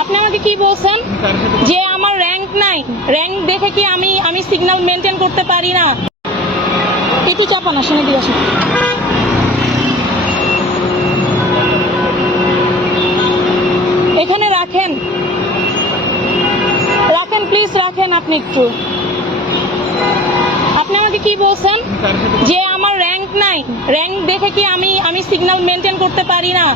আপনি আমাকে কি বলছেন? যে আমার র্যাঙ্ক নাই। র্যাঙ্ক দেখে কি আমি আমি সিগন্যাল মেনটেন করতে পারি না? এটি চাপা না শুনে দিয়ে আসুন এখানে রাখেন। রাখেন প্লিজ রাখেন আপনি একটু। কি বলছেন? যে আমার র্যাঙ্ক নাই। র্যাঙ্ক দেখে কি আমি আমি সিগন্যাল মেনটেন করতে পারি না?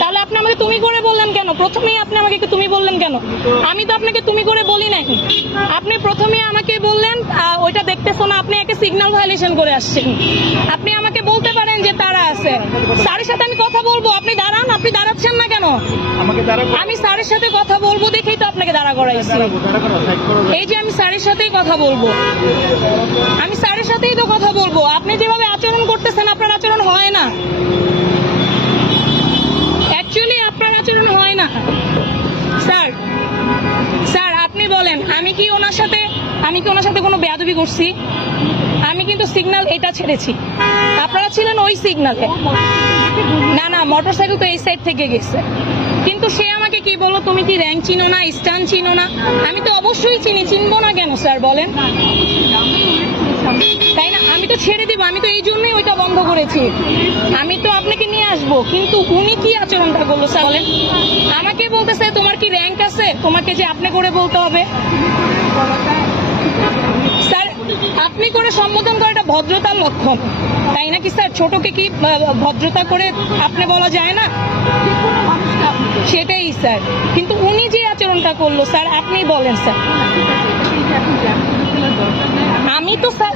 তাহলে আপনি আমাকে তুমি করে বললেন কেন? প্রথমেই আপনি আমাকে তুমি বললেন কেন? আমি তো আপনাকে তুমি করে বলি নাই। আপনি প্রথমে আমাকে বললেন ওইটা দেখতেছো না আপনি একে সিগন্যাল ভায়োলেশন করে আসছেন। আপনি আমাকে বলতে পারেন যে তারা আছে। স্যারের সাথে আমি কথা বলব। আপনি দাঁড়ান আপনি দাঁড়াচ্ছেন না কেন? আমি স্যারের সাথে কথা বলব আপনাকে দাঁড়া করাইছি। এই যে আমি স্যারের সাথেই কথা বলব। আমি স্যারের সাথেই তো কথা বলব। আপনি যেভাবে আচরণ করতেছেন আপনার আচরণ হয় না। অ্যাকচুয়ালি আপনার আচরণ হয় না। স্যার স্যার আপনি বলেন আমি কি ওনার সাথে আমি কি ওনার সাথে কোনো বেয়াদবি করছি? আমি কিন্তু সিগন্যাল এটা ছেড়েছি। আপনারা ছিলেন ওই সিগনালে না না মোটরসাইকেল তো এই সাইড থেকে গেছে। কিন্তু সে আমাকে কি বলল তুমি কি র্যাঙ্ক চিনো না স্টান চিনো না? আমি তো অবশ্যই চিনি, চিনবো না কেন স্যার বলেন? তাই না? আমি তো ছেড়ে দিব, আমি তো এই জন্যই ওইটা বন্ধ করেছি। আমি তো আপনাকে নিয়ে আসব, কিন্তু উনি কি আচরণটা করল স্যার বলেন? আমাকে বলতেছে, তোমার কি র্যাঙ্ক আছে? তোমাকে যে আপনি করে বলতে হবে। স্যার আপনি করে সম্বোধন করাটা ভদ্রতার লক্ষণ। তাই নাকি স্যার ছোটকে কি ভদ্রতা করে আপনি বলা যায় না? সেটাই স্যার। কিন্তু উনি যে আচরণটা করল স্যার আপনি বলেন স্যার। আমি তো স্যার